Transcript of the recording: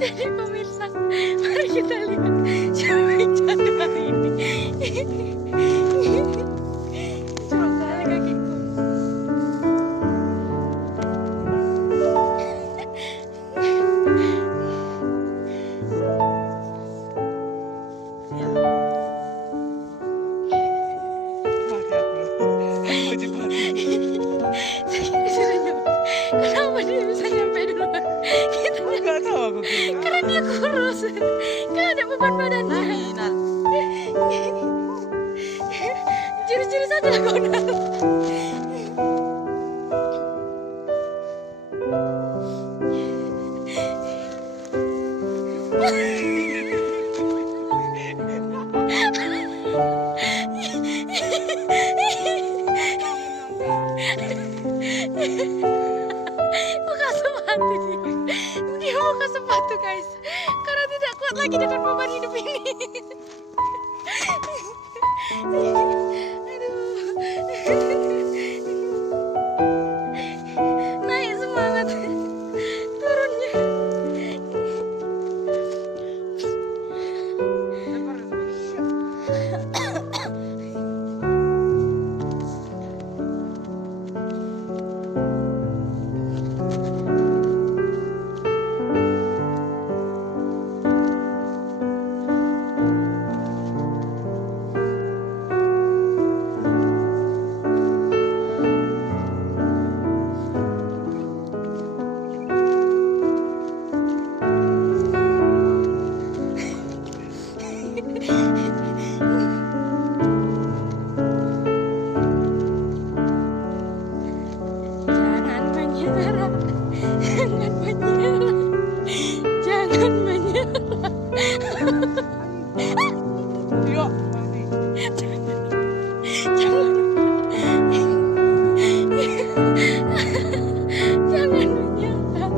Jadi pemirsa, mari kita lihat siapa yang jatuh hari ini. Jorok kali kakiku. Kenapa dia bisa nyampe duluan? Kita nggak tahu aku gimana. karena dia kurus, kan ada beban badannya. Ciri-ciri saja lah kau nak. Buka sepatu dia buka sepatu guys, karena tidak kuat lagi dengan beban hidup ini. Naik semangat turunnya. Jangan menyerah. Jangan menyerah.